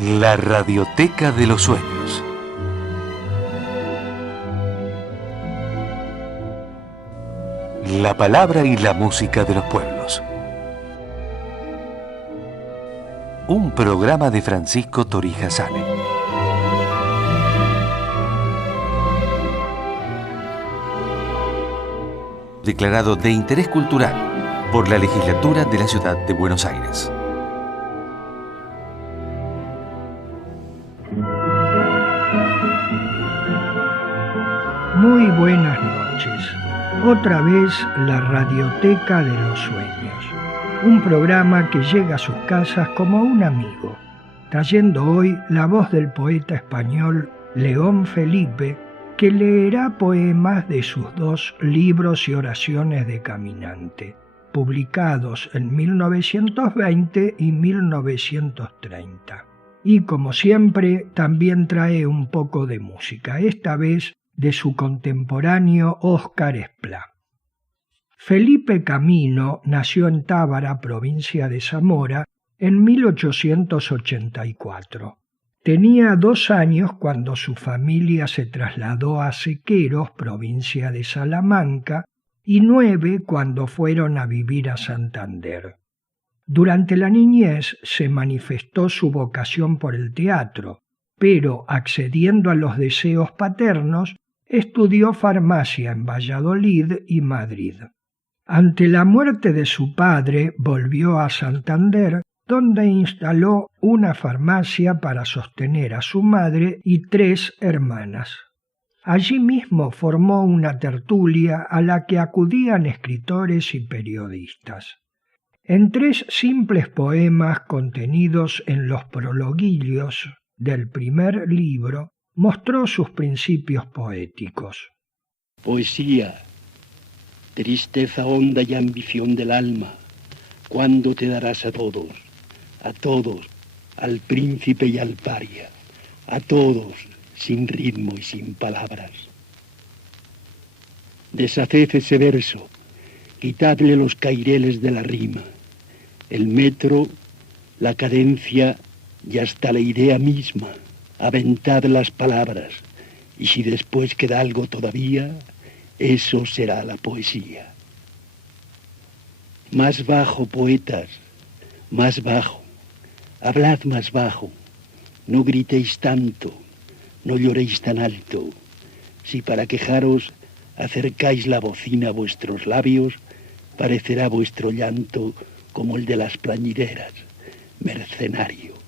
La Radioteca de los Sueños. La palabra y la música de los pueblos. Un programa de Francisco Torija Sane. Declarado de interés cultural por la Legislatura de la Ciudad de Buenos Aires. Muy buenas noches. Otra vez la Radioteca de los Sueños. Un programa que llega a sus casas como un amigo, trayendo hoy la voz del poeta español León Felipe, que leerá poemas de sus dos libros y oraciones de caminante, publicados en 1920 y 1930. Y como siempre, también trae un poco de música, esta vez de su contemporáneo Óscar Esplá. Felipe Camino nació en Tábara, provincia de Zamora, en 1884. Tenía 2 años cuando su familia se trasladó a Sequeros, provincia de Salamanca, y 9 cuando fueron a vivir a Santander. Durante la niñez se manifestó su vocación por el teatro, pero accediendo a los deseos paternos, estudió farmacia en Valladolid y Madrid. Ante la muerte de su padre, volvió a Santander, donde instaló una farmacia para sostener a su madre y 3 hermanas. Allí mismo formó una tertulia a la que acudían escritores y periodistas. En 3 simples poemas contenidos en los prologuillos del primer libro, mostró sus principios poéticos. Poesía, tristeza honda y ambición del alma, ¿cuándo te darás a todos, al príncipe y al paria, a todos, sin ritmo y sin palabras? Deshaced ese verso, quitadle los caireles de la rima, el metro, la cadencia y hasta la idea misma. Aventad las palabras, y si después queda algo todavía, eso será la poesía. Más bajo, poetas, más bajo, hablad más bajo, no gritéis tanto, no lloréis tan alto. Si para quejaros acercáis la bocina a vuestros labios, parecerá vuestro llanto como el de las plañideras, mercenario.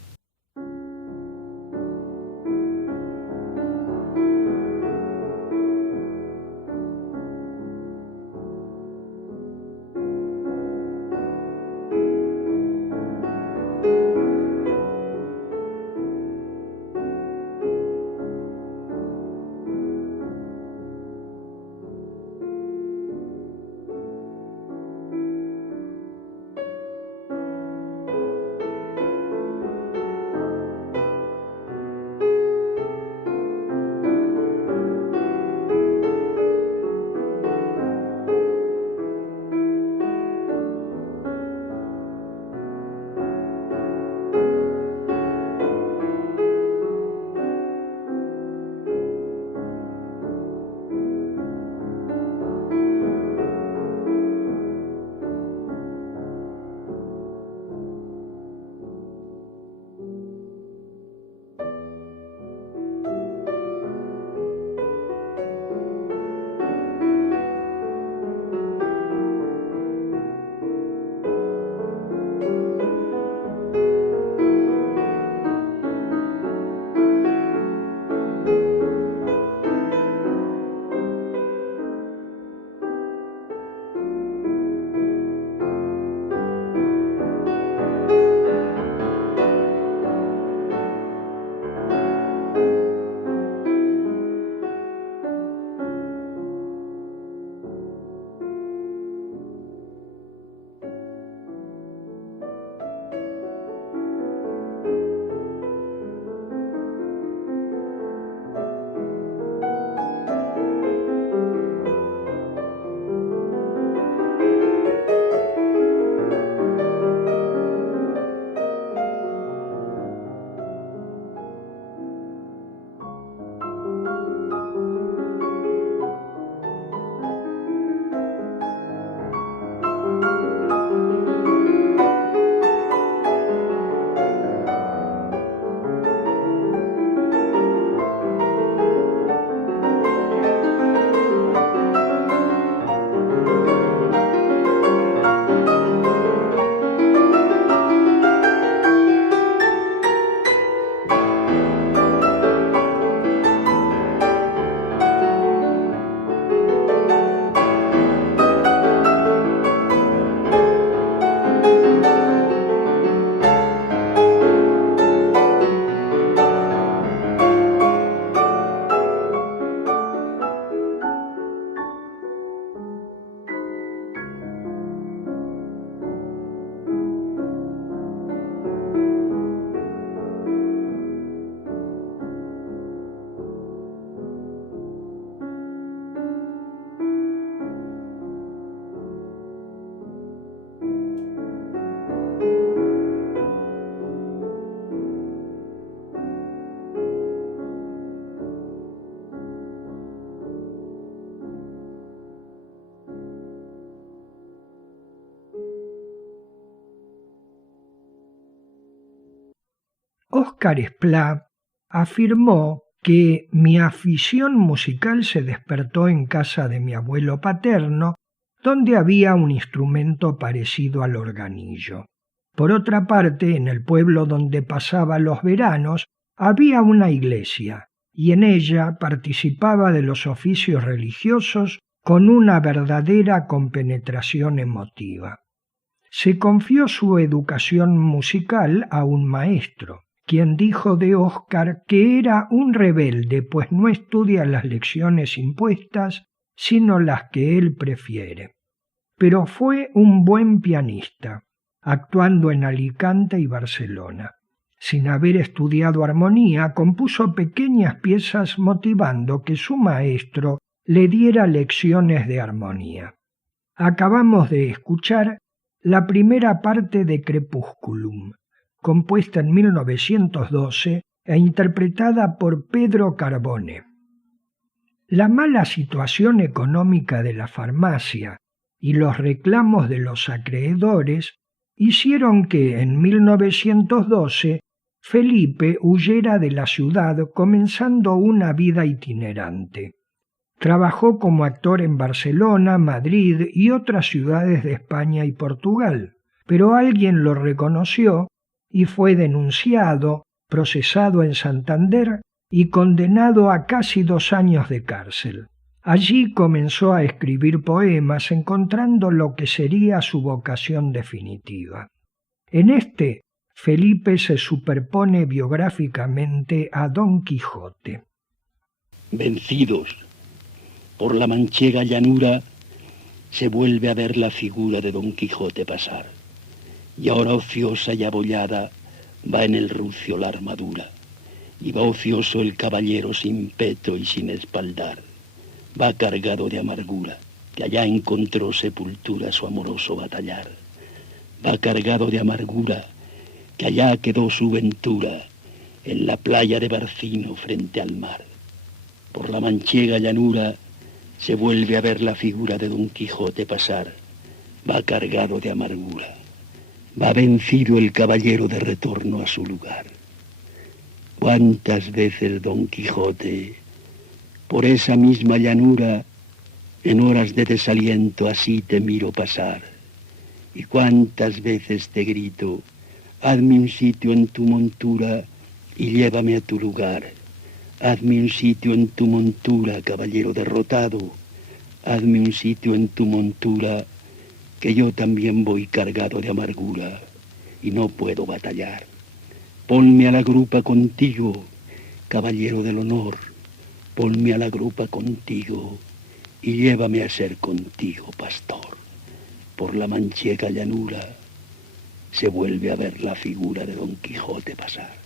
Óscar Esplá afirmó que mi afición musical se despertó en casa de mi abuelo paterno, donde había un instrumento parecido al organillo. Por otra parte, en el pueblo donde pasaba los veranos, había una iglesia, y en ella participaba de los oficios religiosos con una verdadera compenetración emotiva. Se confió su educación musical a un maestro, quien dijo de Óscar que era un rebelde, pues no estudia las lecciones impuestas, sino las que él prefiere. Pero fue un buen pianista, actuando en Alicante y Barcelona. Sin haber estudiado armonía, compuso pequeñas piezas motivando que su maestro le diera lecciones de armonía. Acabamos de escuchar la primera parte de Crepusculum, compuesta en 1912 e interpretada por Pedro Carbone. La mala situación económica de la farmacia y los reclamos de los acreedores hicieron que en 1912 Felipe huyera de la ciudad, comenzando una vida itinerante. Trabajó como actor en Barcelona, Madrid y otras ciudades de España y Portugal, pero alguien lo reconoció y fue denunciado, procesado en Santander y condenado a casi 2 años de cárcel. Allí comenzó a escribir poemas, encontrando lo que sería su vocación definitiva. En este, Felipe se superpone biográficamente a Don Quijote. Vencidos por la manchega llanura, se vuelve a ver la figura de Don Quijote pasar, y ahora ociosa y abollada va en el rucio la armadura, y va ocioso el caballero sin peto y sin espaldar, va cargado de amargura, que allá encontró sepultura su amoroso batallar, va cargado de amargura, que allá quedó su ventura, en la playa de Barcino frente al mar. Por la manchega llanura se vuelve a ver la figura de Don Quijote pasar, va cargado de amargura, va vencido el caballero de retorno a su lugar. ¿Cuántas veces, Don Quijote, por esa misma llanura, en horas de desaliento así te miro pasar? Y cuántas veces te grito, hazme un sitio en tu montura y llévame a tu lugar. Hazme un sitio en tu montura, caballero derrotado. Hazme un sitio en tu montura, que yo también voy cargado de amargura y no puedo batallar. Ponme a la grupa contigo, caballero del honor. Ponme a la grupa contigo y llévame a ser contigo pastor. Por la manchega llanura se vuelve a ver la figura de Don Quijote pasar.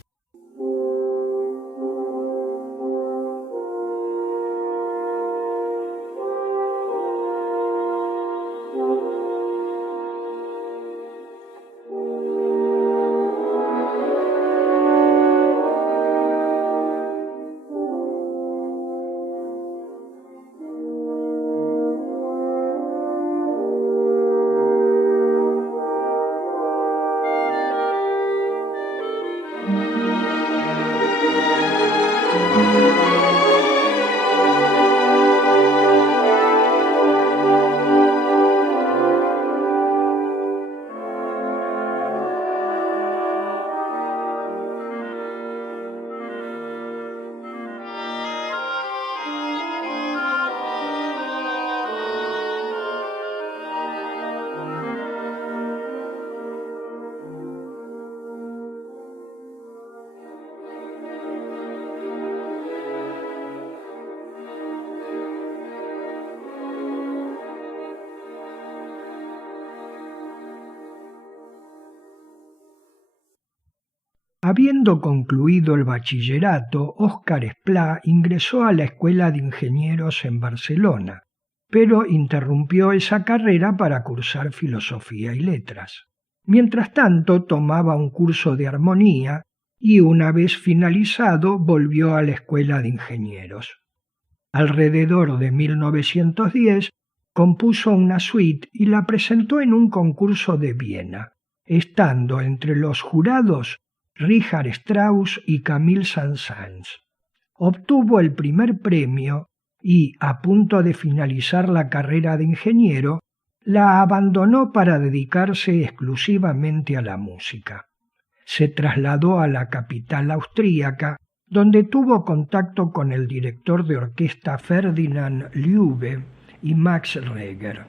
Habiendo concluido el bachillerato, Óscar Esplá ingresó a la Escuela de Ingenieros en Barcelona, pero interrumpió esa carrera para cursar Filosofía y Letras. Mientras tanto, tomaba un curso de armonía y, una vez finalizado, volvió a la Escuela de Ingenieros. Alrededor de 1910, compuso una suite y la presentó en un concurso de Viena, estando entre los jurados Richard Strauss y Camille Saint-Saëns. Obtuvo el primer premio y, a punto de finalizar la carrera de ingeniero, la abandonó para dedicarse exclusivamente a la música. Se trasladó a la capital austríaca, donde tuvo contacto con el director de orquesta Ferdinand Loewe y Max Reger.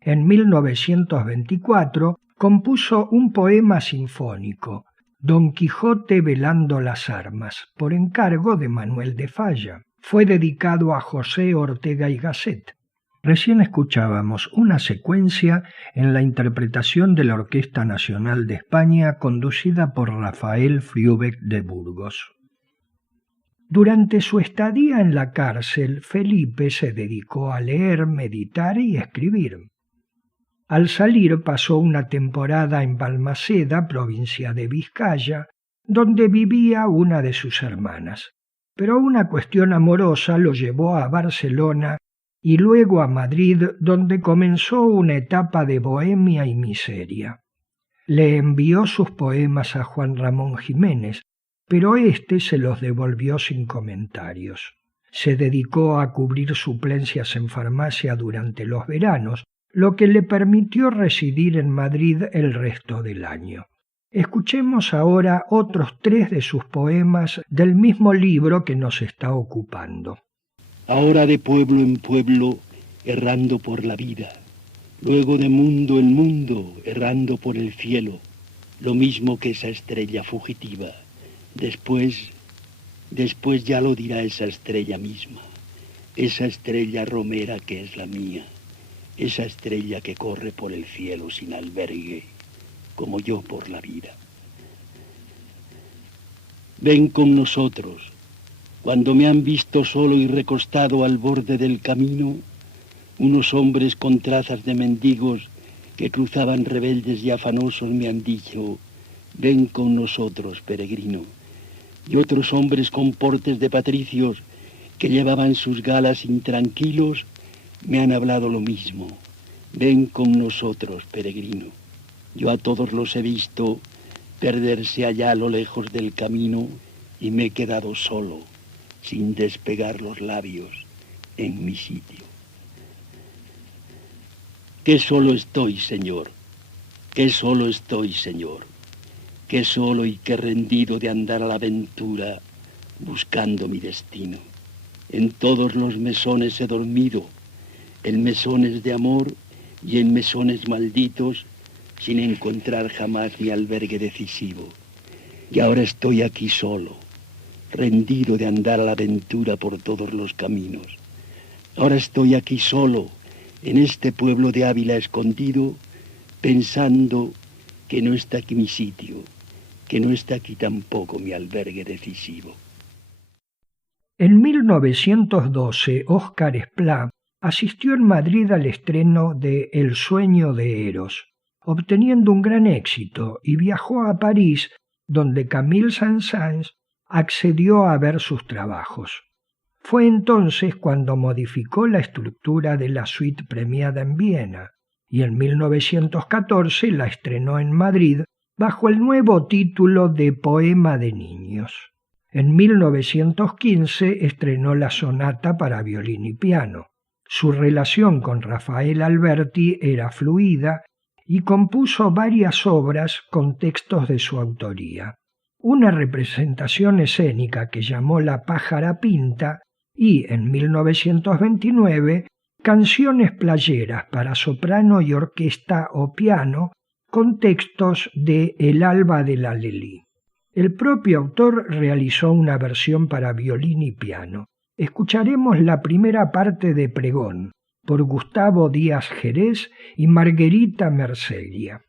En 1924 compuso un poema sinfónico, Don Quijote velando las armas, por encargo de Manuel de Falla. Fue dedicado a José Ortega y Gasset. Recién escuchábamos una secuencia en la interpretación de la Orquesta Nacional de España conducida por Rafael Friubeck de Burgos. Durante su estadía en la cárcel, Felipe se dedicó a leer, meditar y escribir. Al salir pasó una temporada en Balmaceda, provincia de Vizcaya, donde vivía una de sus hermanas. Pero una cuestión amorosa lo llevó a Barcelona y luego a Madrid, donde comenzó una etapa de bohemia y miseria. Le envió sus poemas a Juan Ramón Jiménez, pero éste se los devolvió sin comentarios. Se dedicó a cubrir suplencias en farmacia durante los veranos, lo que le permitió residir en Madrid el resto del año. Escuchemos ahora otros 3 de sus poemas del mismo libro que nos está ocupando. Ahora de pueblo en pueblo, errando por la vida, luego de mundo en mundo, errando por el cielo, lo mismo que esa estrella fugitiva. Después ya lo dirá esa estrella misma, esa estrella romera que es la mía, esa estrella que corre por el cielo sin albergue, como yo por la vida. Ven con nosotros. Cuando me han visto solo y recostado al borde del camino, unos hombres con trazas de mendigos que cruzaban rebeldes y afanosos me han dicho, ven con nosotros, peregrino. Y otros hombres con portes de patricios que llevaban sus galas intranquilos me han hablado lo mismo, ven con nosotros, peregrino. Yo a todos los he visto perderse allá a lo lejos del camino y me he quedado solo, sin despegar los labios, en mi sitio. Qué solo estoy, Señor, qué solo estoy, Señor, qué solo y qué rendido de andar a la aventura, buscando mi destino. En todos los mesones he dormido, en mesones de amor y en mesones malditos, sin encontrar jamás mi albergue decisivo. Y ahora estoy aquí solo, rendido de andar a la aventura por todos los caminos. Ahora estoy aquí solo, en este pueblo de Ávila escondido, pensando que no está aquí mi sitio, que no está aquí tampoco mi albergue decisivo. En 1912, Óscar Esplá asistió en Madrid al estreno de El sueño de Eros, obteniendo un gran éxito, y viajó a París, donde Camille Saint-Saëns accedió a ver sus trabajos. Fue entonces cuando modificó la estructura de la suite premiada en Viena, y en 1914 la estrenó en Madrid bajo el nuevo título de Poema de niños. En 1915 estrenó la sonata para violín y piano. Su relación con Rafael Alberti era fluida y compuso varias obras con textos de su autoría. Una representación escénica que llamó La pájara pinta y, en 1929, canciones playeras para soprano y orquesta o piano con textos de El alba de la Lelí. El propio autor realizó una versión para violín y piano. Escucharemos la primera parte de Pregón, por Gustavo Díaz Jerez y Margherita Merceglia.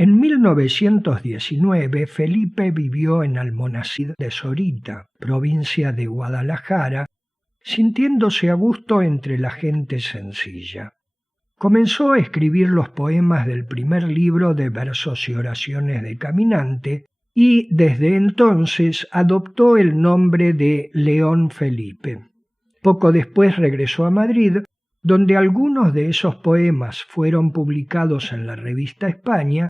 En 1919, Felipe vivió en Almonacid de Sorita, provincia de Guadalajara, sintiéndose a gusto entre la gente sencilla. Comenzó a escribir los poemas del primer libro de versos y oraciones de caminante y desde entonces adoptó el nombre de León Felipe. Poco después regresó a Madrid, donde algunos de esos poemas fueron publicados en la revista España,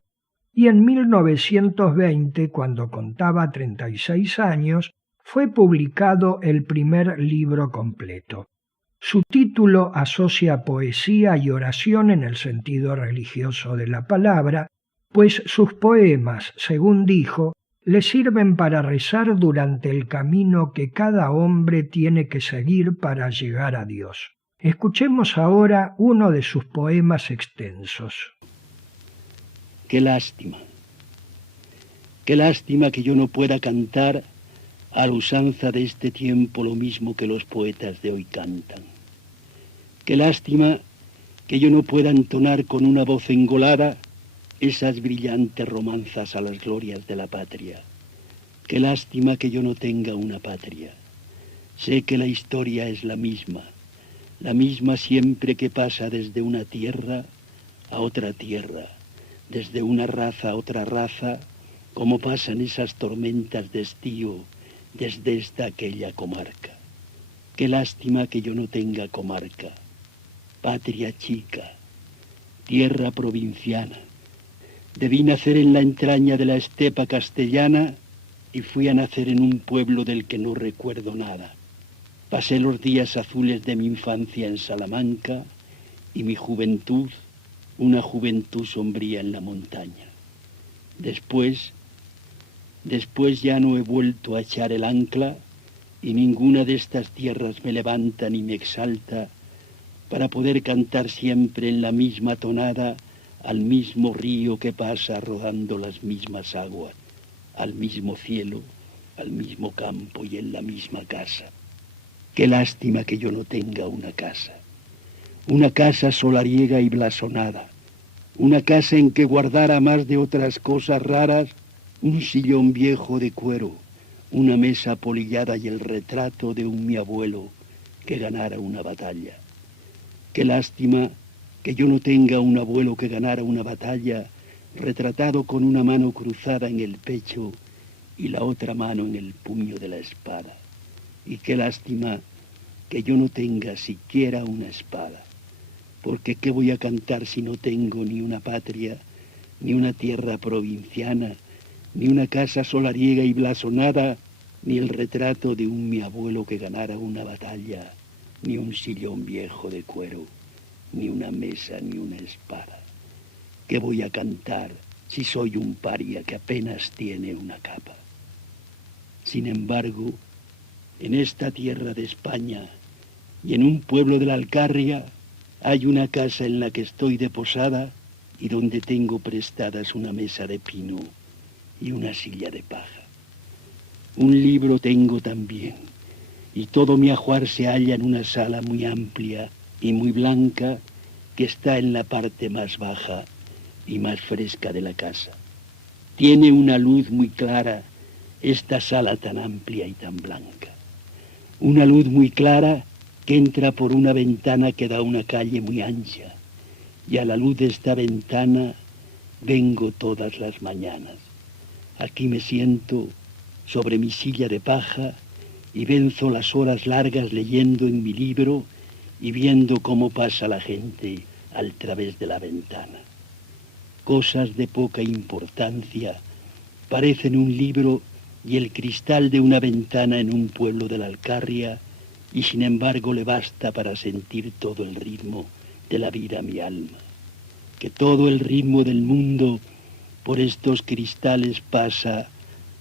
y en 1920, cuando contaba 36 años, fue publicado el primer libro completo. Su título asocia poesía y oración en el sentido religioso de la palabra, pues sus poemas, según dijo, le sirven para rezar durante el camino que cada hombre tiene que seguir para llegar a Dios. Escuchemos ahora uno de sus poemas extensos. Qué lástima que yo no pueda cantar a la usanza de este tiempo lo mismo que los poetas de hoy cantan. Qué lástima que yo no pueda entonar con una voz engolada esas brillantes romanzas a las glorias de la patria. Qué lástima que yo no tenga una patria. Sé que la historia es la misma siempre que pasa desde una tierra a otra tierra, desde una raza a otra raza, como pasan esas tormentas de estío desde esta aquella comarca. Qué lástima que yo no tenga comarca, patria chica, tierra provinciana. Debí nacer en la entraña de la estepa castellana y fui a nacer en un pueblo del que no recuerdo nada. Pasé los días azules de mi infancia en Salamanca y mi juventud, una juventud sombría en la montaña. Después ya no he vuelto a echar el ancla y ninguna de estas tierras me levanta ni me exalta para poder cantar siempre en la misma tonada al mismo río que pasa rodando las mismas aguas, al mismo cielo, al mismo campo y en la misma casa. Qué lástima que yo no tenga una casa solariega y blasonada, una casa en que guardara más de otras cosas raras un sillón viejo de cuero, una mesa polillada y el retrato de mi abuelo que ganara una batalla. Qué lástima que yo no tenga un abuelo que ganara una batalla retratado con una mano cruzada en el pecho y la otra mano en el puño de la espada. Y qué lástima que yo no tenga siquiera una espada, porque ¿qué voy a cantar si no tengo ni una patria, ni una tierra provinciana, ni una casa solariega y blasonada, ni el retrato de mi abuelo que ganara una batalla, ni un sillón viejo de cuero, ni una mesa, ni una espada? ¿Qué voy a cantar si soy un paria que apenas tiene una capa? Sin embargo, en esta tierra de España y en un pueblo de la Alcarria hay una casa en la que estoy de posada y donde tengo prestadas una mesa de pino y una silla de paja. Un libro tengo también y todo mi ajuar se halla en una sala muy amplia y muy blanca que está en la parte más baja y más fresca de la casa. Tiene una luz muy clara esta sala tan amplia y tan blanca. Una luz muy clara que entra por una ventana que da a una calle muy ancha, y a la luz de esta ventana vengo todas las mañanas. Aquí me siento sobre mi silla de paja y venzo las horas largas leyendo en mi libro y viendo cómo pasa la gente al través de la ventana. Cosas de poca importancia parecen un libro y el cristal de una ventana en un pueblo de la Alcarria, y sin embargo le basta para sentir todo el ritmo de la vida a mi alma. Que todo el ritmo del mundo por estos cristales pasa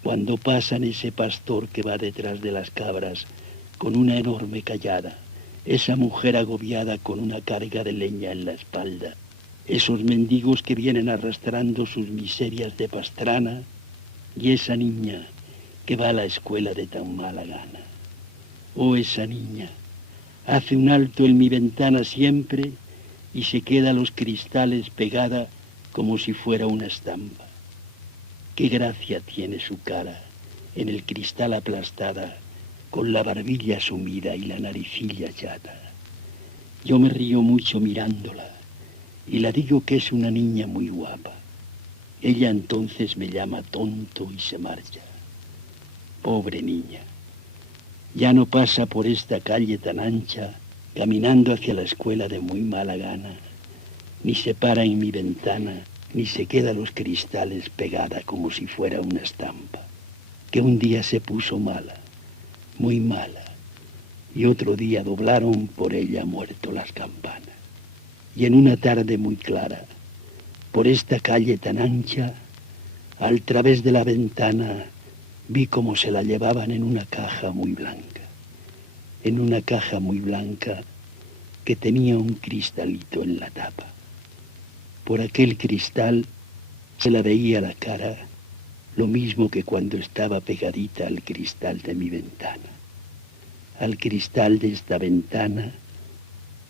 cuando pasan ese pastor que va detrás de las cabras con una enorme callada, esa mujer agobiada con una carga de leña en la espalda, esos mendigos que vienen arrastrando sus miserias de pastrana y esa niña que va a la escuela de tan mala gana. Oh, esa niña hace un alto en mi ventana siempre y se queda a los cristales pegada como si fuera una estampa. Qué gracia tiene su cara, en el cristal aplastada, con la barbilla sumida y la naricilla chata. Yo me río mucho mirándola y la digo que es una niña muy guapa. Ella entonces me llama tonto y se marcha. Pobre niña, ya no pasa por esta calle tan ancha, caminando hacia la escuela de muy mala gana, ni se para en mi ventana, ni se queda a los cristales pegada como si fuera una estampa, que un día se puso mala, muy mala, y otro día doblaron por ella muerto las campanas. Y en una tarde muy clara, por esta calle tan ancha, al través de la ventana, vi cómo se la llevaban en una caja muy blanca, en una caja muy blanca que tenía un cristalito en la tapa. Por aquel cristal se la veía la cara, lo mismo que cuando estaba pegadita al cristal de mi ventana, al cristal de esta ventana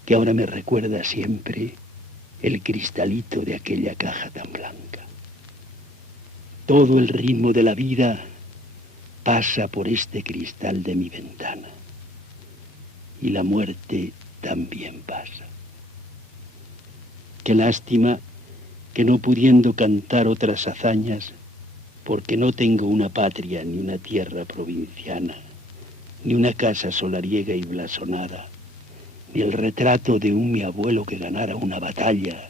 que ahora me recuerda siempre el cristalito de aquella caja tan blanca. Todo el ritmo de la vida pasa por este cristal de mi ventana y la muerte también pasa. Qué lástima que no pudiendo cantar otras hazañas, porque no tengo una patria ni una tierra provinciana, ni una casa solariega y blasonada, ni el retrato de un mi abuelo que ganara una batalla,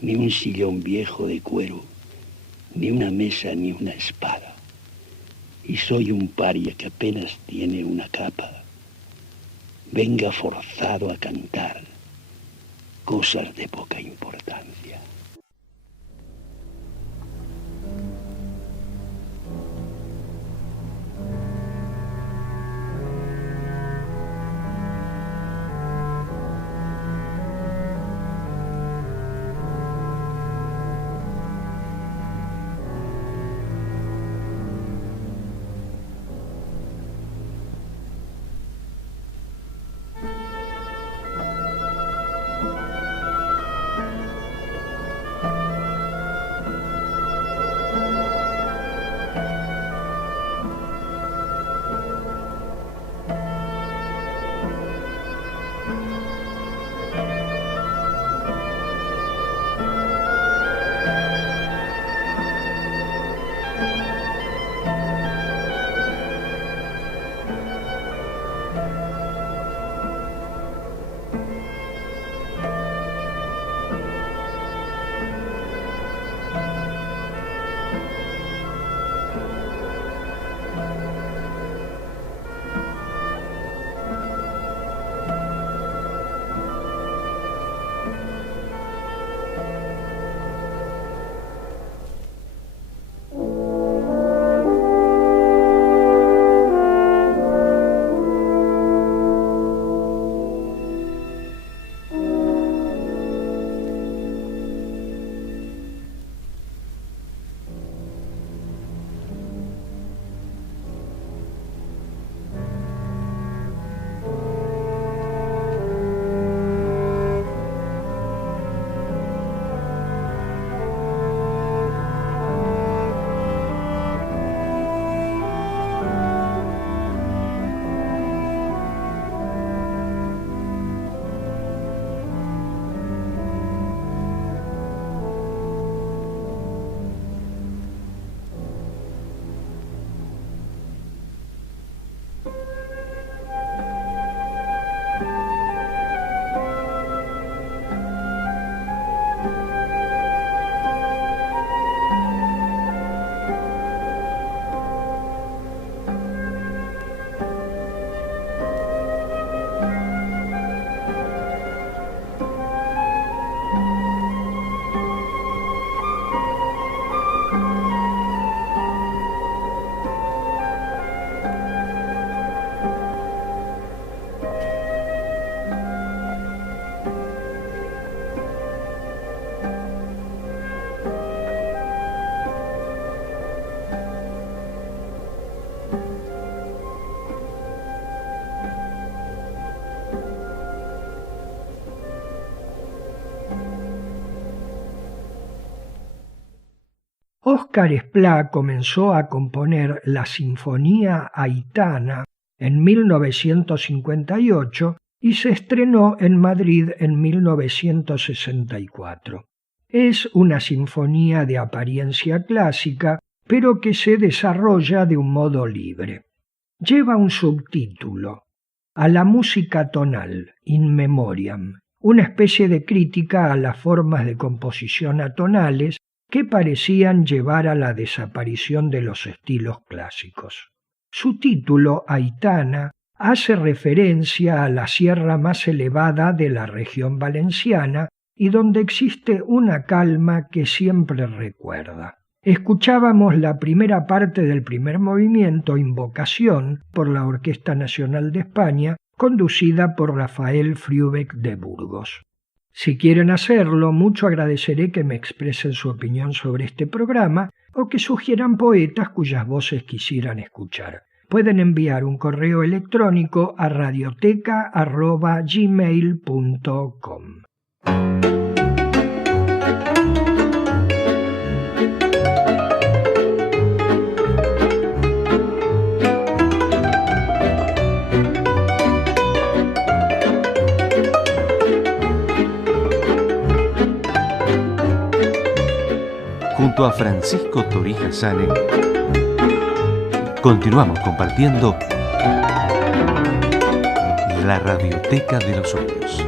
ni un sillón viejo de cuero, ni una mesa ni una espada. Y soy un paria que apenas tiene una capa, venga forzado a cantar cosas de poca importancia. Óscar Esplá comenzó a componer la Sinfonía Aitana en 1958 y se estrenó en Madrid en 1964. Es una sinfonía de apariencia clásica, pero que se desarrolla de un modo libre. Lleva un subtítulo: A la música tonal, in memoriam, una especie de crítica a las formas de composición atonales que parecían llevar a la desaparición de los estilos clásicos. Su título, Aitana, hace referencia a la sierra más elevada de la región valenciana y donde existe una calma que siempre recuerda. Escuchábamos la primera parte del primer movimiento, Invocación, por la Orquesta Nacional de España, conducida por Rafael Friubeck de Burgos. Si quieren hacerlo, mucho agradeceré que me expresen su opinión sobre este programa o que sugieran poetas cuyas voces quisieran escuchar. Pueden enviar un correo electrónico a radioteca@gmail.com. Junto a Francisco Torija Sane, continuamos compartiendo la Radioteca de los Sueños.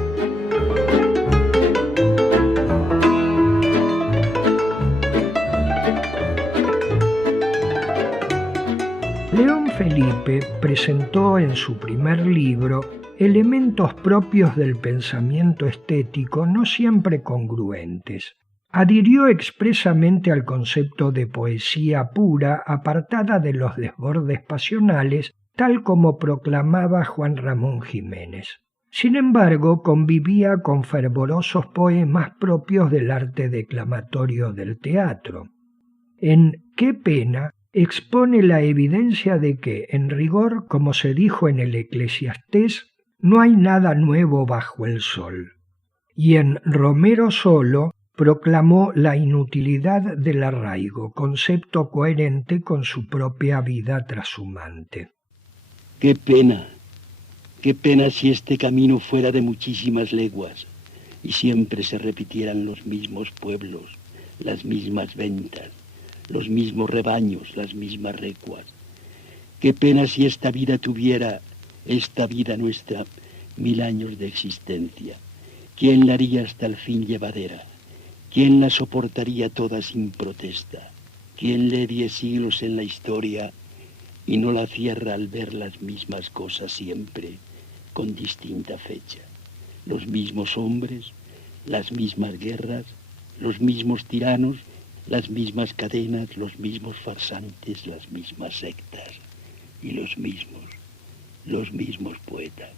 León Felipe presentó en su primer libro elementos propios del pensamiento estético no siempre congruentes. Adhirió expresamente al concepto de poesía pura, apartada de los desbordes pasionales, tal como proclamaba Juan Ramón Jiménez. Sin embargo, convivía con fervorosos poemas propios del arte declamatorio del teatro. En Qué pena expone la evidencia de que, en rigor, como se dijo en el Eclesiastés, no hay nada nuevo bajo el sol. Y en Romero solo proclamó la inutilidad del arraigo, concepto coherente con su propia vida trashumante. Qué pena si este camino fuera de muchísimas leguas y siempre se repitieran los mismos pueblos, las mismas ventas, los mismos rebaños, las mismas recuas. Qué pena si esta vida tuviera, esta vida nuestra, 1000 años de existencia. ¿Quién la haría hasta el fin llevadera? ¿Quién la soportaría toda sin protesta? ¿Quién lee 10 siglos en la historia y no la cierra al ver las mismas cosas siempre, con distinta fecha? Los mismos hombres, las mismas guerras, los mismos tiranos, las mismas cadenas, los mismos farsantes, las mismas sectas y los mismos poetas.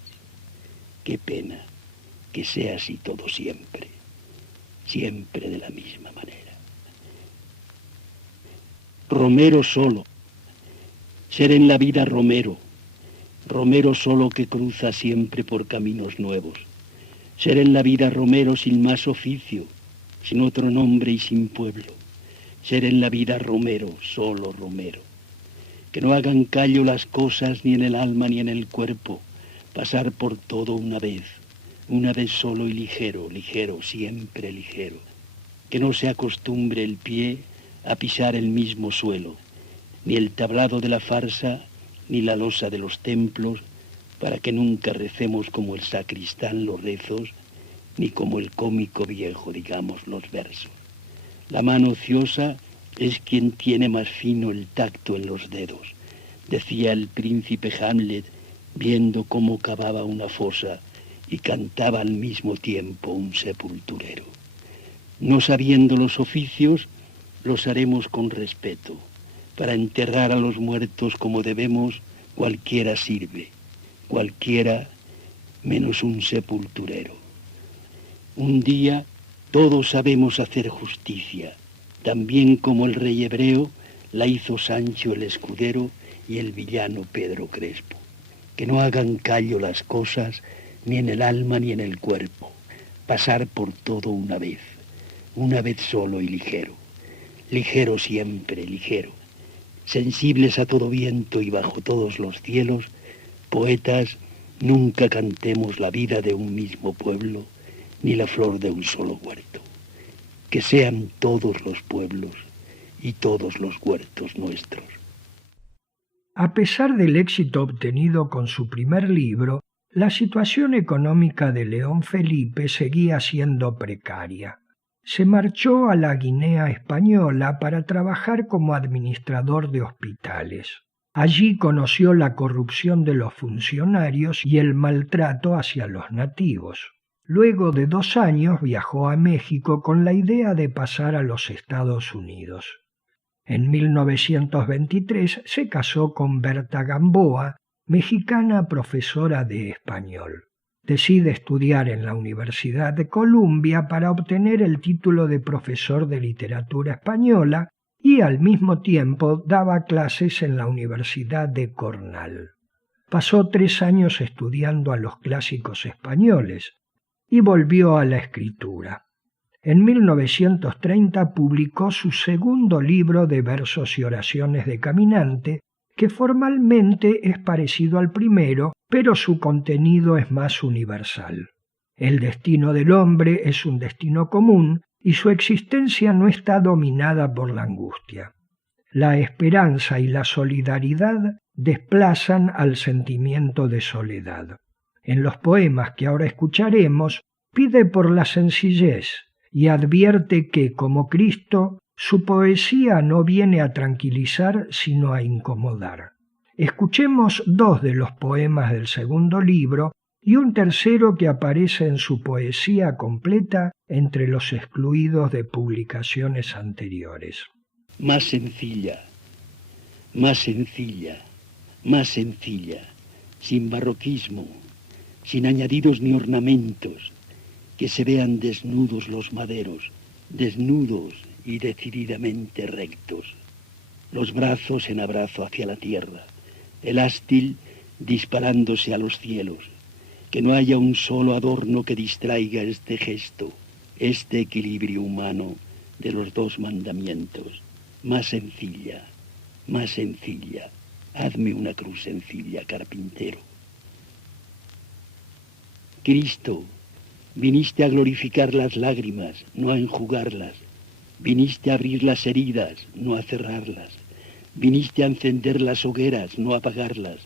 Qué pena que sea así todo siempre. Siempre de la misma manera. Romero solo, ser en la vida Romero, Romero solo que cruza siempre por caminos nuevos, ser en la vida Romero sin más oficio, sin otro nombre y sin pueblo, ser en la vida Romero, solo Romero, que no hagan callo las cosas ni en el alma ni en el cuerpo, pasar por todo una vez solo y ligero, ligero, siempre ligero. Que no se acostumbre el pie a pisar el mismo suelo, ni el tablado de la farsa, ni la losa de los templos, para que nunca recemos como el sacristán los rezos, ni como el cómico viejo digamos los versos. La mano ociosa es quien tiene más fino el tacto en los dedos, decía el príncipe Hamlet, viendo cómo cavaba una fosa y cantaba al mismo tiempo un sepulturero. No sabiendo los oficios, los haremos con respeto. Para enterrar a los muertos como debemos, cualquiera sirve, cualquiera menos un sepulturero. Un día todos sabemos hacer justicia, también como el rey hebreo la hizo Sancho el Escudero y el villano Pedro Crespo. Que no hagan callo las cosas, ni en el alma ni en el cuerpo, pasar por todo una vez solo y ligero. ligero siempre, ligero. Sensibles a todo viento y bajo todos los cielos, poetas, nunca cantemos la vida de un mismo pueblo, ni la flor de un solo huerto. Que sean todos los pueblos y todos los huertos nuestros. A pesar del éxito obtenido con su primer libro, la situación económica de León Felipe seguía siendo precaria. Se marchó a la Guinea Española para trabajar como administrador de hospitales. Allí conoció la corrupción de los funcionarios y el maltrato hacia los nativos. Luego de 2 años viajó a México con la idea de pasar a los Estados Unidos. En 1923 se casó con Berta Gamboa, mexicana profesora de español. Decide estudiar en la Universidad de Columbia para obtener el título de profesor de literatura española y al mismo tiempo daba clases en la Universidad de Cornell. Pasó 3 años estudiando a los clásicos españoles y volvió a la escritura. En 1930 publicó su segundo libro de versos y oraciones de caminante, que formalmente es parecido al primero, pero su contenido es más universal. El destino del hombre es un destino común y su existencia no está dominada por la angustia. La esperanza y la solidaridad desplazan al sentimiento de soledad. En los poemas que ahora escucharemos, pide por la sencillez y advierte que, como Cristo, su poesía no viene a tranquilizar, sino a incomodar. Escuchemos 2 de los poemas del segundo libro y un tercero que aparece en su poesía completa entre los excluidos de publicaciones anteriores. Más sencilla, más sencilla, más sencilla, sin barroquismo, sin añadidos ni ornamentos, que se vean desnudos los maderos, desnudos y decididamente rectos, los brazos en abrazo hacia la tierra, el ástil disparándose a los cielos, que no haya un solo adorno que distraiga este gesto, este equilibrio humano de los 2 mandamientos. Más sencilla, hazme una cruz sencilla, carpintero. Cristo, viniste a glorificar las lágrimas, no a enjugarlas. Viniste a abrir las heridas, no a cerrarlas. Viniste a encender las hogueras, no a apagarlas.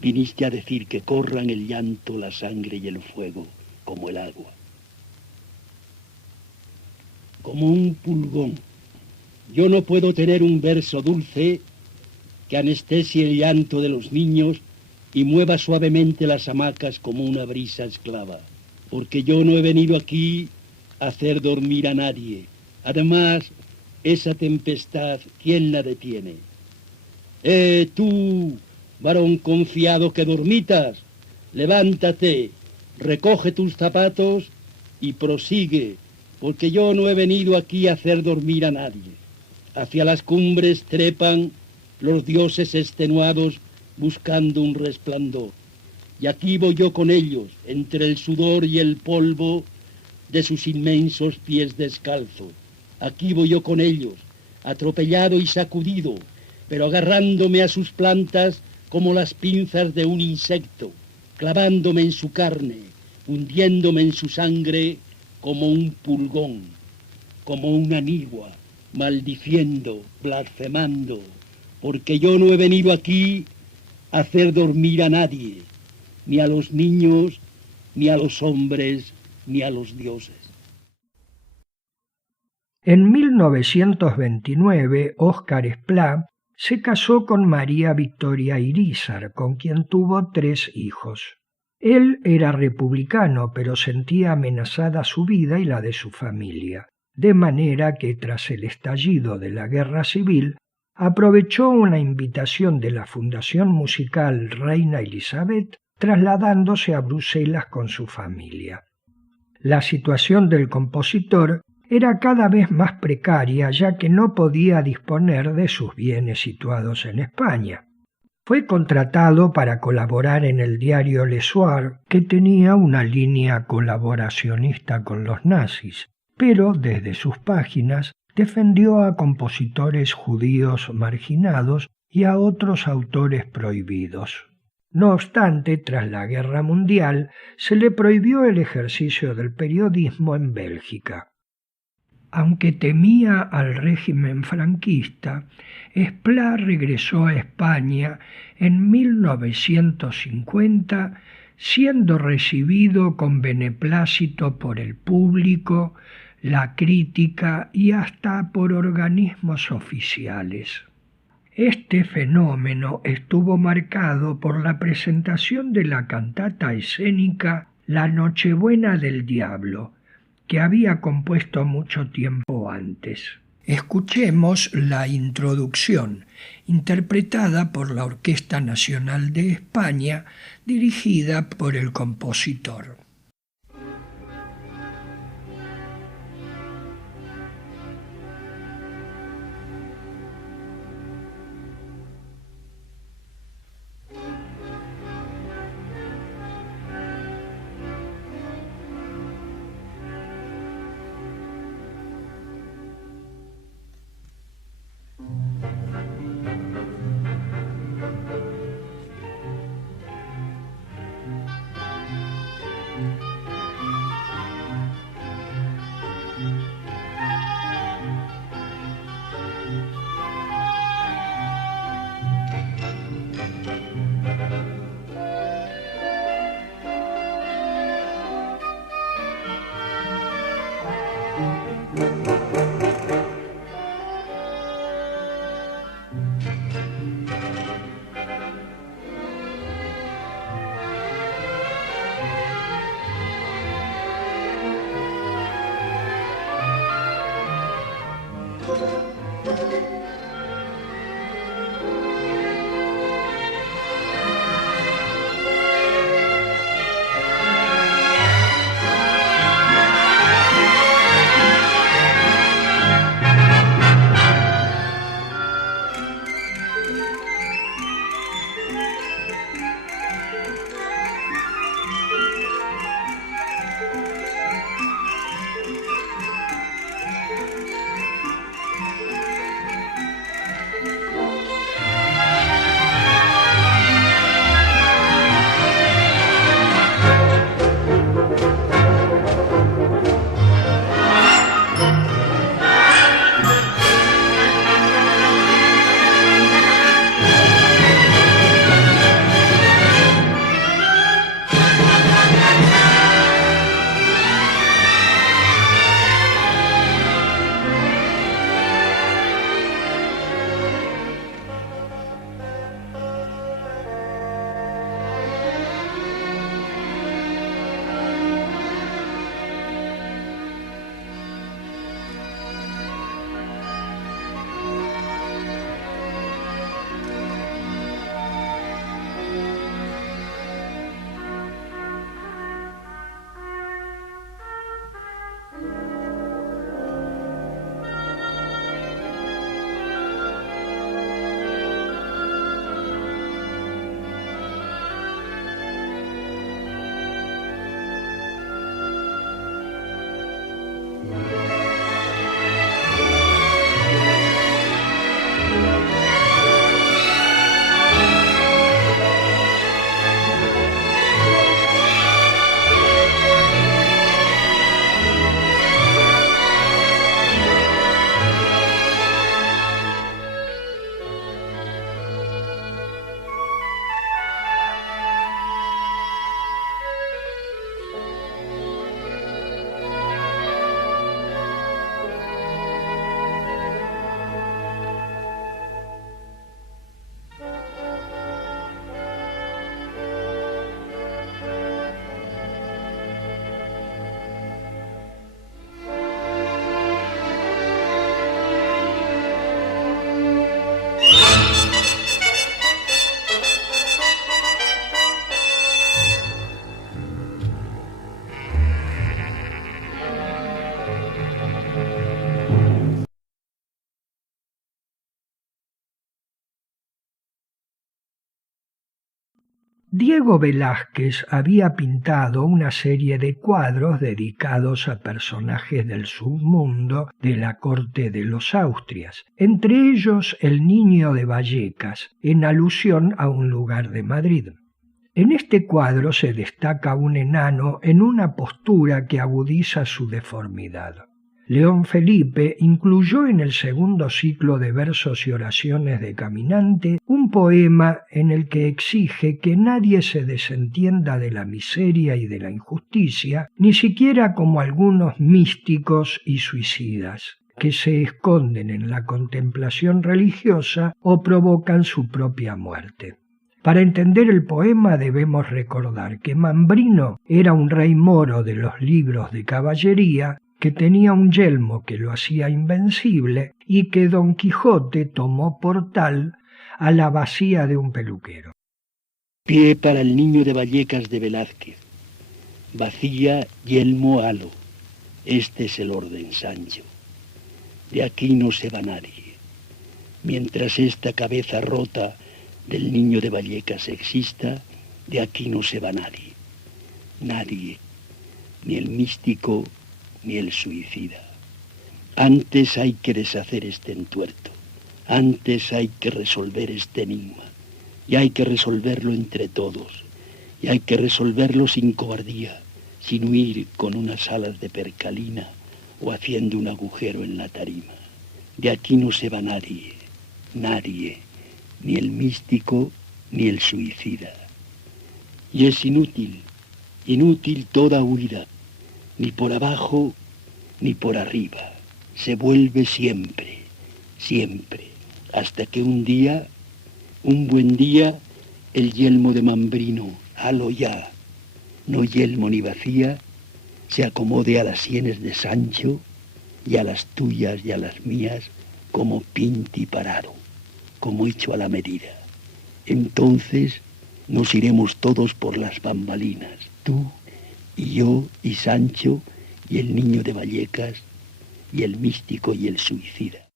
Viniste a decir que corran el llanto, la sangre y el fuego, como el agua. Como un pulgón. Yo no puedo tener un verso dulce que anestesie el llanto de los niños y mueva suavemente las hamacas como una brisa esclava. Porque yo no he venido aquí a hacer dormir a nadie. Además, esa tempestad, ¿quién la detiene? Tú, varón confiado que dormitas, levántate, recoge tus zapatos y prosigue, porque yo no he venido aquí a hacer dormir a nadie. Hacia las cumbres trepan los dioses extenuados buscando un resplandor. Y aquí voy yo con ellos, entre el sudor y el polvo de sus inmensos pies descalzos. Aquí voy yo con ellos, atropellado y sacudido, pero agarrándome a sus plantas como las pinzas de un insecto, clavándome en su carne, hundiéndome en su sangre como un pulgón, como una nigua, maldiciendo, blasfemando, porque yo no he venido aquí a hacer dormir a nadie, ni a los niños, ni a los hombres, ni a los dioses. En 1929, Óscar Esplá se casó con María Victoria Irízar, con quien tuvo 3 hijos. Él era republicano, pero sentía amenazada su vida y la de su familia, de manera que tras el estallido de la Guerra Civil, aprovechó una invitación de la Fundación Musical Reina Elizabeth, trasladándose a Bruselas con su familia. La situación del compositor era cada vez más precaria, ya que no podía disponer de sus bienes situados en España. Fue contratado para colaborar en el diario Le Soir, que tenía una línea colaboracionista con los nazis, pero desde sus páginas defendió a compositores judíos marginados y a otros autores prohibidos. No obstante, tras la Guerra Mundial, se le prohibió el ejercicio del periodismo en Bélgica. Aunque temía al régimen franquista, Esplá regresó a España en 1950, siendo recibido con beneplácito por el público, la crítica y hasta por organismos oficiales. Este fenómeno estuvo marcado por la presentación de la cantata escénica La Nochebuena del Diablo, que había compuesto mucho tiempo antes. Escuchemos la introducción, interpretada por la Orquesta Nacional de España, dirigida por el compositor. Diego Velázquez había pintado una serie de cuadros dedicados a personajes del submundo de la corte de los Austrias, entre ellos El Niño de Vallecas, en alusión a un lugar de Madrid. En este cuadro se destaca un enano en una postura que agudiza su deformidad. León Felipe incluyó en el segundo ciclo de versos y oraciones de Caminante un poema en el que exige que nadie se desentienda de la miseria y de la injusticia, ni siquiera como algunos místicos y suicidas, que se esconden en la contemplación religiosa o provocan su propia muerte. Para entender el poema debemos recordar que Mambrino era un rey moro de los libros de caballería que tenía un yelmo que lo hacía invencible y que Don Quijote tomó por tal a la bacía de un peluquero. Pie para el Niño de Vallecas de Velázquez. Bacía, yelmo, halo. Este es el orden, Sancho. De aquí no se va nadie. Mientras esta cabeza rota del Niño de Vallecas exista, de aquí no se va nadie. Nadie, ni el místico, ni el suicida. Antes hay que deshacer este entuerto, antes hay que resolver este enigma, y hay que resolverlo entre todos, y hay que resolverlo sin cobardía, sin huir con unas alas de percalina o haciendo un agujero en la tarima. De aquí no se va nadie, nadie, ni el místico, ni el suicida. Y es inútil, inútil toda huida, ni por abajo, ni por arriba. Se vuelve siempre, siempre, hasta que un día, un buen día, el yelmo de Mambrino, halo ya, no yelmo ni vacía, se acomode a las sienes de Sancho y a las tuyas y a las mías como pinti parado, como hecho a la medida. Entonces nos iremos todos por las bambalinas, tú y yo y Sancho y el Niño de Vallecas y el místico y el suicida.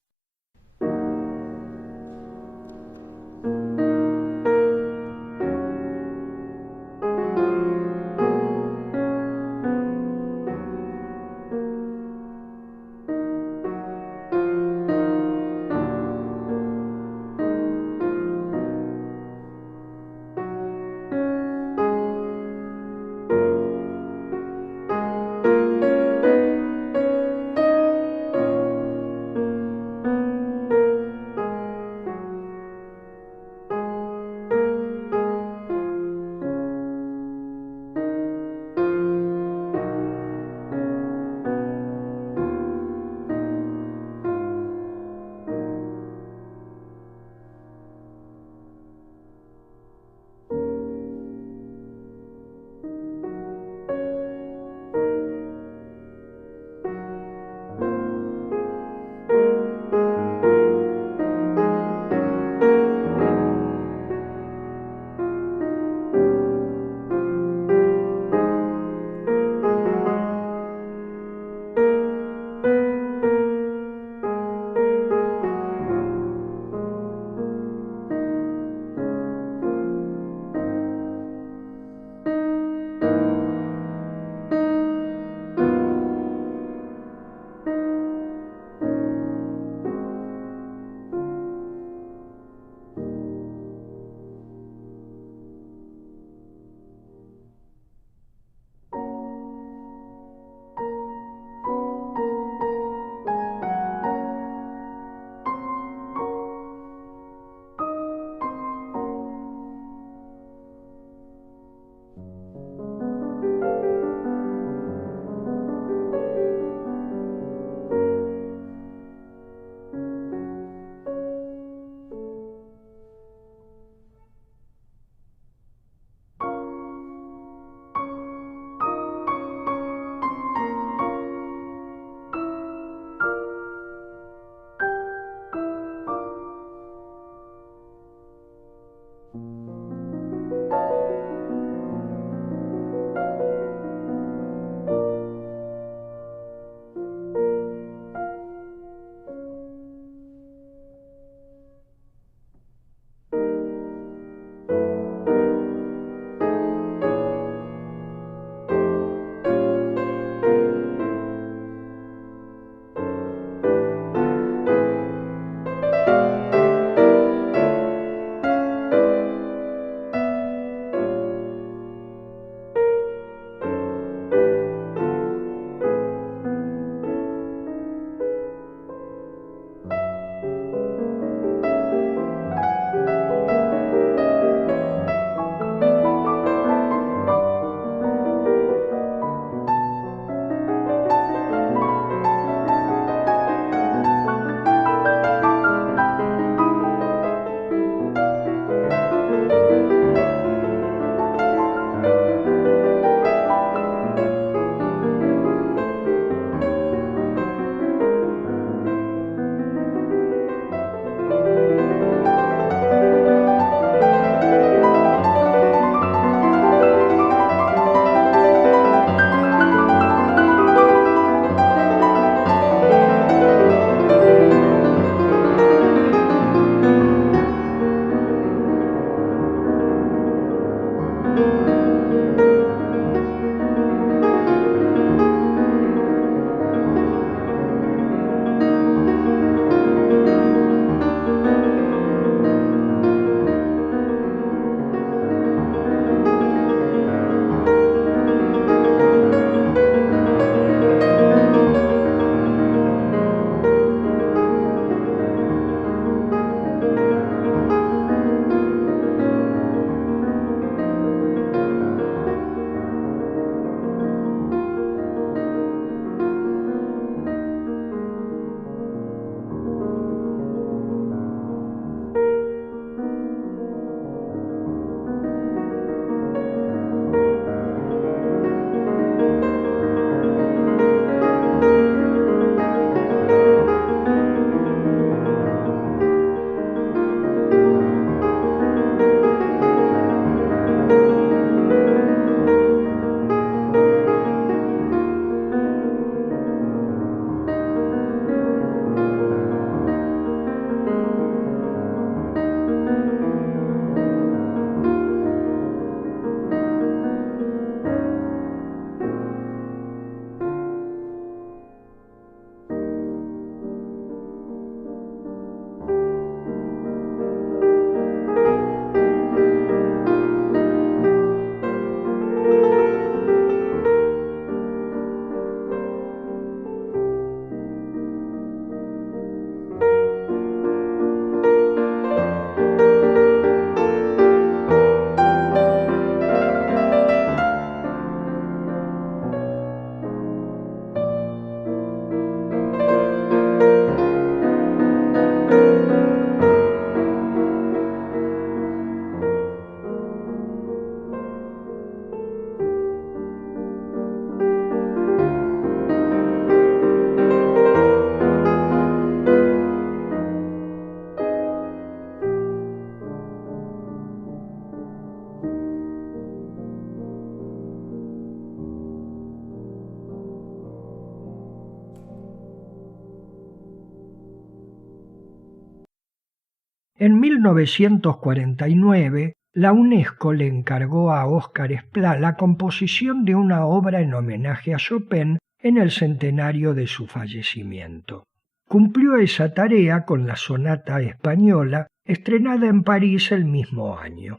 En 1949, la UNESCO le encargó a Óscar Esplá la composición de una obra en homenaje a Chopin en el centenario de su fallecimiento. Cumplió esa tarea con la Sonata Española, estrenada en París el mismo año.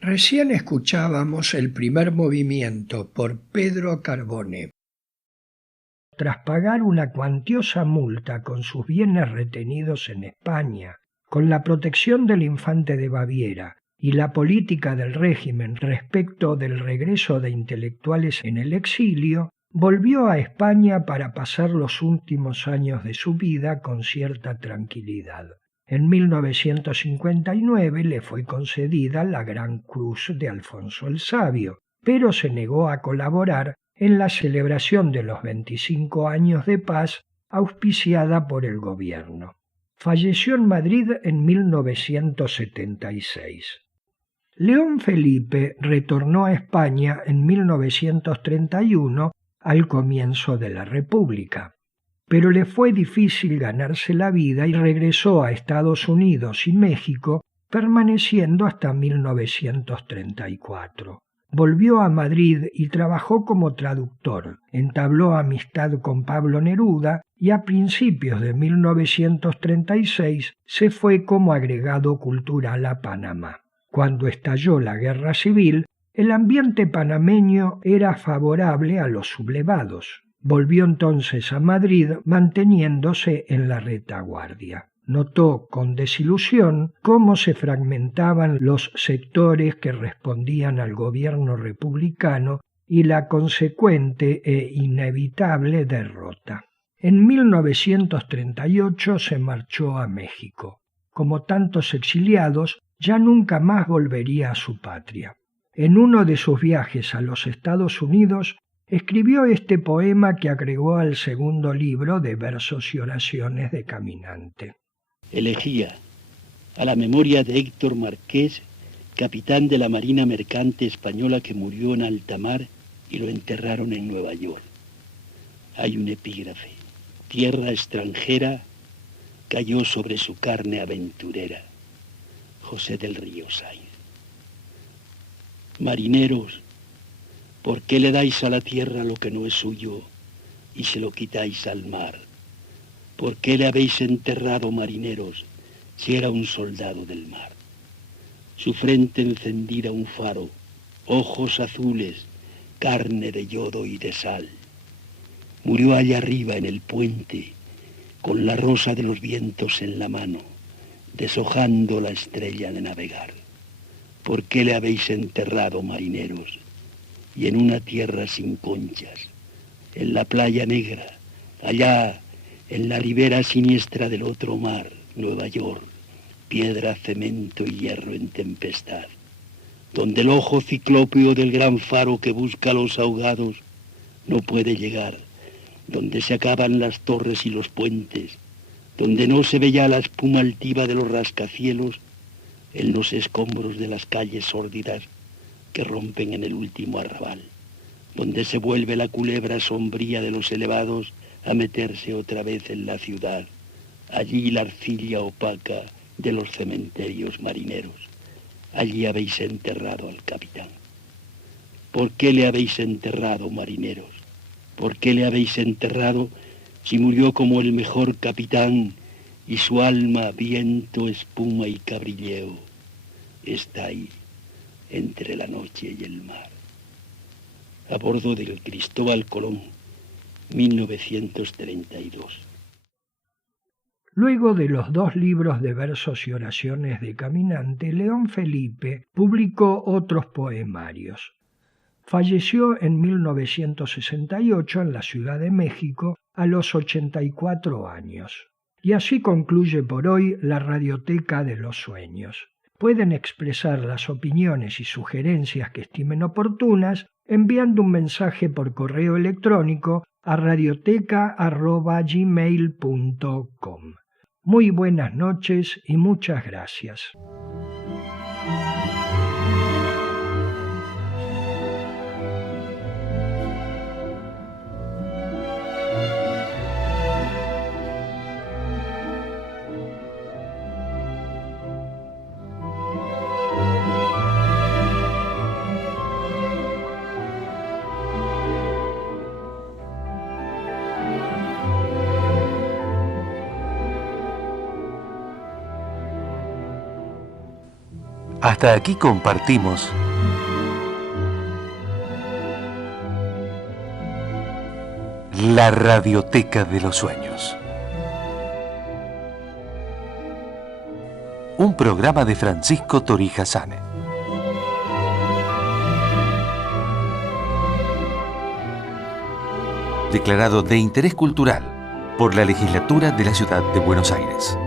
Recién escuchábamos el primer movimiento por Pedro Carbone. Tras pagar una cuantiosa multa con sus bienes retenidos en España, con la protección del infante de Baviera y la política del régimen respecto del regreso de intelectuales en el exilio, volvió a España para pasar los últimos años de su vida con cierta tranquilidad. En 1959 le fue concedida la Gran Cruz de Alfonso el Sabio, pero se negó a colaborar en la celebración de los 25 años de paz auspiciada por el gobierno. Falleció en Madrid en 1976. León Felipe retornó a España en 1931 al comienzo de la República, pero le fue difícil ganarse la vida y regresó a Estados Unidos y México, permaneciendo hasta 1934. Volvió a Madrid y trabajó como traductor, entabló amistad con Pablo Neruda y a principios de 1936 se fue como agregado cultural a Panamá. Cuando estalló la Guerra Civil, el ambiente panameño era favorable a los sublevados. Volvió entonces a Madrid manteniéndose en la retaguardia. Notó con desilusión cómo se fragmentaban los sectores que respondían al gobierno republicano y la consecuente e inevitable derrota. En 1938 se marchó a México. Como tantos exiliados, ya nunca más volvería a su patria. En uno de sus viajes a los Estados Unidos, escribió este poema que agregó al segundo libro de versos y oraciones de Caminante. Elegía a la memoria de Héctor Marqués, capitán de la Marina Mercante Española que murió en alta mar y lo enterraron en Nueva York. Hay un epígrafe: tierra extranjera cayó sobre su carne aventurera. José del Río Sáenz. Marineros, ¿por qué le dais a la tierra lo que no es suyo y se lo quitáis al mar? ¿Por qué le habéis enterrado, marineros, si era un soldado del mar? Su frente encendida un faro, ojos azules, carne de yodo y de sal. Murió allá arriba en el puente, con la rosa de los vientos en la mano, deshojando la estrella de navegar. ¿Por qué le habéis enterrado, marineros? Y en una tierra sin conchas, en la playa negra, allá en la ribera siniestra del otro mar, Nueva York, piedra, cemento y hierro en tempestad, donde el ojo ciclópeo del gran faro que busca a los ahogados no puede llegar, donde se acaban las torres y los puentes, donde no se ve ya la espuma altiva de los rascacielos, en los escombros de las calles sórdidas que rompen en el último arrabal, donde se vuelve la culebra sombría de los elevados a meterse otra vez en la ciudad, allí la arcilla opaca de los cementerios marineros. Allí habéis enterrado al capitán. ¿Por qué le habéis enterrado, marineros? ¿Por qué le habéis enterrado si murió como el mejor capitán y su alma, viento, espuma y cabrilleo, está ahí, entre la noche y el mar? A bordo del Cristóbal Colón, 1932. Luego de los 2 libros de versos y oraciones de Caminante, León Felipe publicó otros poemarios. Falleció en 1968 en la Ciudad de México a los 84 años. Y así concluye por hoy la Radioteca de los Sueños. Pueden expresar las opiniones y sugerencias que estimen oportunas enviando un mensaje por correo electrónico a radioteca@gmail.com. Muy buenas noches y muchas gracias. Hasta aquí compartimos la Radioteca de los Sueños. Un programa de Francisco Torija Sane. Declarado de interés cultural por la Legislatura de la Ciudad de Buenos Aires.